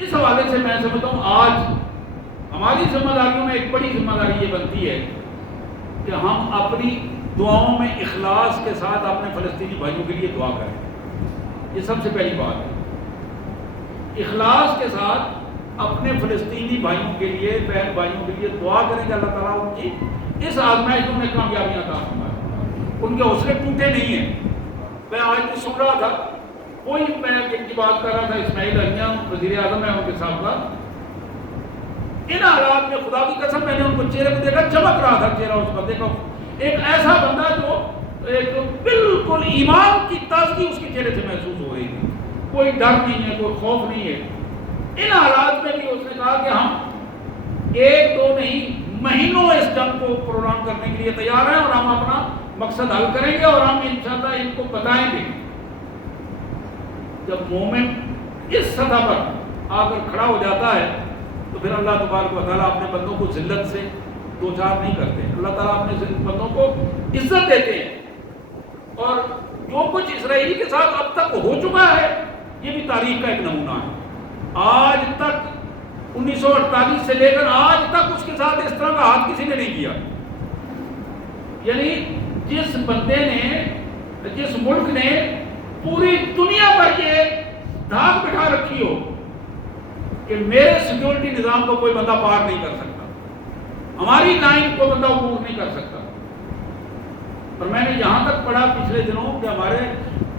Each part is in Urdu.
اس حوالے سے میں سمجھتا ہوں آج ہماری ذمہ داریوں میں ایک بڑی ذمہ داری یہ بنتی ہے کہ ہم اپنی دعاؤں میں اخلاص کے ساتھ اپنے فلسطینی بھائیوں کے لیے دعا کریں. یہ سب سے پہلی بات ہے. اخلاص کے ساتھ اپنے فلسطینی بھائیوں کے لیے، بہن بھائیوں کے لیے دعا کریں کہ اللہ تعالیٰ ان کی اس آزمائش میں انہیں کامیابیاں عطا فرمائے. ان کے حوصلے ٹوٹے نہیں ہیں. میں آج بھی سن رہا تھا، کوئی میں ان کی بات کر رہا تھا، اسماعیل ہنیہ وزیر اعظم ہے ان کے ساتھ کا. ان حالات میں خدا کی قسم میں نے ان کو چہرے پہ دیکھا، چمک رہا تھا چہرہ اس بندے کا. ایک ایسا بندہ جو ایک بالکل ایمان کی تازگی اس کے چہرے سے محسوس ہو رہی تھی. کوئی ڈر نہیں ہے، کوئی خوف نہیں ہے. ان حالات میں بھی اس نے کہا کہ ہم ایک دو نہیں مہینوں اس جنگ کو پرولونگ کرنے کے لیے تیار ہیں اور ہم اپنا مقصد حل کریں گے اور ہم انشاءاللہ ان کو بتائیں گے. جب مومن اس سطح پر آ کر کھڑا ہو جاتا ہے تو پھر اللہ تبارک و تعالیٰ اپنے بندوں کو ذلت سے دو چار نہیں کرتے. اللہ تعالیٰ اپنے بندوں کو عزت دیتے ہیں. اور جو کچھ اسرائیل کے ساتھ اب تک ہو چکا ہے یہ بھی تاریخ کا ایک نمونہ ہے. آج تک 1948 سے لے کر آج تک اس کے ساتھ اس طرح کا ہاتھ کسی نے نہیں کیا. یعنی جس بندے نے، جس ملک نے پوری دنیا پر یہ دھاک بٹھا رکھی ہو کہ میرے سیکیورٹی نظام کو کوئی بندہ پار نہیں کر سکتا، ہماری لائن کو بندہ عبور نہیں کر سکتا. اور میں نے یہاں تک پڑھا پچھلے دنوں کہ ہمارے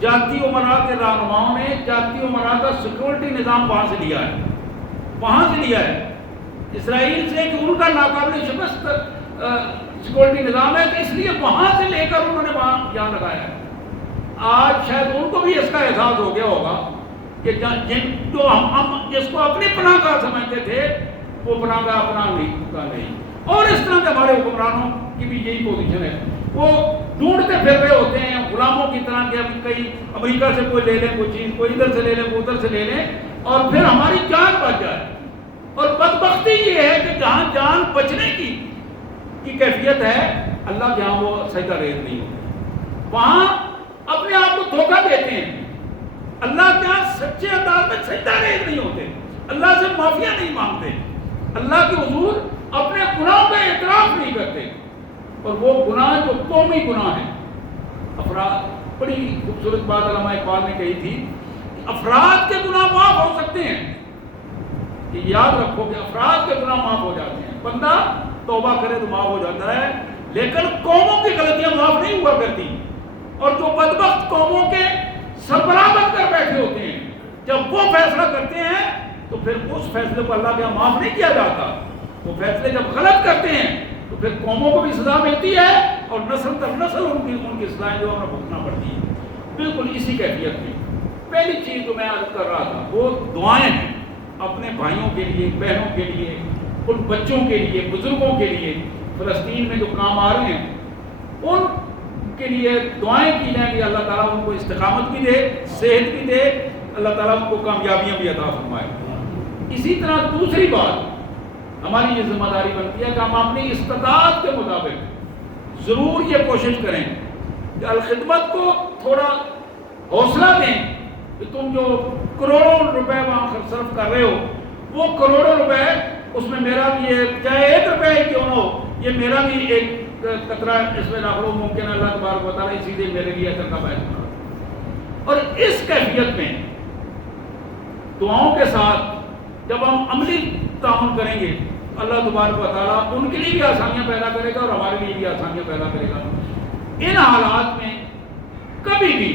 جاتی امراء کے رہنماؤں نے جاتی امراء کا سیکیورٹی نظام وہاں سے لیا ہے، وہاں سے لیا ہے اسرائیل سے، کہ ان کا ناقابل شکست سیکیورٹی نظام ہے، کہ اس لیے وہاں سے لے کر انہوں نے وہاں یہاں لگایا ہے. آج شاید ان کو بھی اس کا احساس ہو گیا ہوگا کہ جو ہم جس کو اپنی پناہ گاہ سمجھتے تھے وہ پناہ گاہ اپنا نہیں. اور اس طرح کے ہمارے حکمرانوں کی بھی یہی پوزیشن ہے. وہ ڈھونڈتے پھر رہے ہوتے ہیں غلاموں کی طرح کہ ابھی کہیں امریکہ سے کوئی لے لیں کوئی چیز، کوئی ادھر سے لے لیں کوئی ادھر سے لے لیں اور پھر ہماری جان بچ جائے. اور بدبختی یہ ہے کہ جہاں جان بچنے کی کیفیت ہے اللہ کے ہاں وہ سجدہ ریز نہیں ہوتی، وہاں اپنے آپ کو دھوکہ دیتے ہیں. اللہ کے ہاں سچے انداز میں سجدہ ریز نہیں ہوتے، اللہ سے معافیاں نہیں مانگتے، اللہ کے حضور اپنے گناہوں کا اعتراف نہیں کرتے. اور وہ گناہ جو قومی گناہ ہیں، افراد، بڑی خوبصورت بات علامہ اقبال نے کہی تھی کہ افراد کے گناہ معاف ہو سکتے ہیں. یہ یاد رکھو کہ افراد کے گناہ معاف ہو جاتے ہیں، بندہ توبہ کرے تو معاف ہو جاتا ہے، لیکن قوموں کی غلطیاں معاف نہیں ہوا کرتی. اور جو بدبخت قوموں کے سربراہ بن کر بیٹھے ہوتے ہیں جب وہ فیصلہ کرتے ہیں تو پھر اس فیصلے کو اللہ کے یہاں معاف نہیں کیا جاتا. وہ فیصلے جب غلط کرتے ہیں تو پھر قوموں کو بھی سزا ملتی ہے اور نسل در نسل ان کی سزائیں جو ہمیں بھگتنا پڑتی ہیں. بالکل اسی کیفیت میں پہلی چیز جو میں عرض کر رہا تھا وہ دعائیں ہیں. اپنے بھائیوں کے لیے، بہنوں کے لیے، ان بچوں کے لیے، بزرگوں کے لیے فلسطین میں جو کام آ رہے ہیں ان کے لیے دعائیں کی جائیں کہ اللہ تعالیٰ ان کو استقامت بھی دے، صحت بھی دے، اللہ تعالیٰ ان کو کامیابیاں بھی عطا فرمائے. اسی طرح دوسری بات ہماری یہ ذمہ داری بنتی ہے کہ ہم اپنی استطاعت کے مطابق ضرور یہ کوشش کریں کہ الخدمت کو تھوڑا حوصلہ دیں کہ تم جو کروڑوں روپے وہاں صرف کر رہے ہو وہ کروڑوں روپے اس میں میرا بھی چاہے 1 روپے ہی کیوں نہ ہو، یہ میرا بھی ایک قطرہ اس میں داخل ہو، ممکن ہے اللہ تبارک و تعالیٰ اسی لیے میرے لیے اثر کا باعث بنا. اور اس کیفیت میں دعاؤں کے ساتھ جب ہم عملی تعاون کریں گے اللہ تبارک و تعالیٰ ان کے لیے بھی آسانیاں پیدا کرے گا اور ہمارے لیے بھی آسانیاں پیدا کرے گا. ان حالات میں کبھی بھی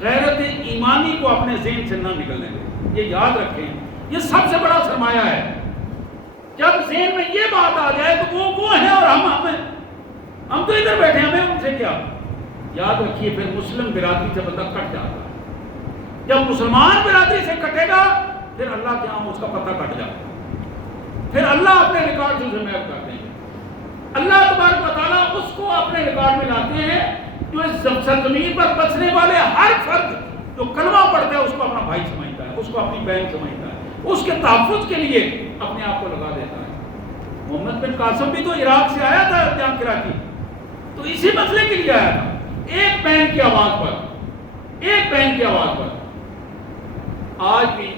غیرت ایمانی کو اپنے ذہن سے نہ نکلنے دیں. یہ یاد رکھیں، یہ سب سے بڑا سرمایہ ہے. جب ذہن میں یہ بات آ جائے تو وہ ہیں اور ہم تو ادھر بیٹھے ہیں، ہمیں ان سے کیا. یاد رکھیے پھر مسلم برادری سے بندہ کٹ جاتا ہے. جب مسلمان برادری سے کٹے گا پھر اللہ کے ہاں اس کا پتہ کٹ جاتا ہے. پھر اللہ اپنے ریکارڈ سے اسے محو کرتے ہیں. اللہ تبارک و تعالیٰ اس کو اپنے ریکارڈ میں لاتے ہیں جو اس سرزمین پر بسنے والے ہر فرد جو کلمہ پڑھتا ہے اس کو اپنا بھائی سمجھتا ہے، اس کو اپنی بہن سمجھتا ہے، اس کے تحفظ کے لیے اپنے آپ کو لگا دیتا ہے. محمد بن قاسم بھی تو عراق سے آیا تھا جام کراچی، تو اسی مسئلے کے لیے آیا تھا. ایک بہن کی آواز پر، ایک بہن کی آواز پر. آج بھی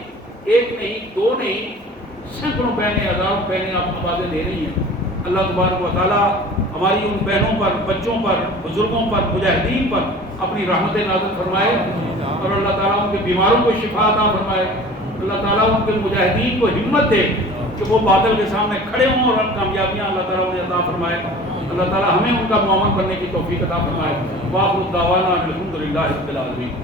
ایک نہیں دو نہیں سینکڑوں بہنیں ہزاروں بہنیں آپ آوازیں دے رہی ہیں. اللہ تبارک و تعالیٰ ہماری ان بہنوں پر، بچوں پر، بزرگوں پر، مجاہدین پر اپنی رحمت نازل فرمائے، اور اللہ تعالیٰ ان کے بیماروں کو شفا عطا فرمائے. اللہ تعالیٰ ان کے مجاہدین کو ہمت دے کہ وہ باطل کے سامنے کھڑے ہوں اور اب کامیابیاں اللہ تعالیٰ انہیں عطا فرمائے. اللہ تعالیٰ ہمیں ان کا معاون کرنے کی توفیق عطا فرمائے. وآخر دعوانا الحمد للہ رب العالمین.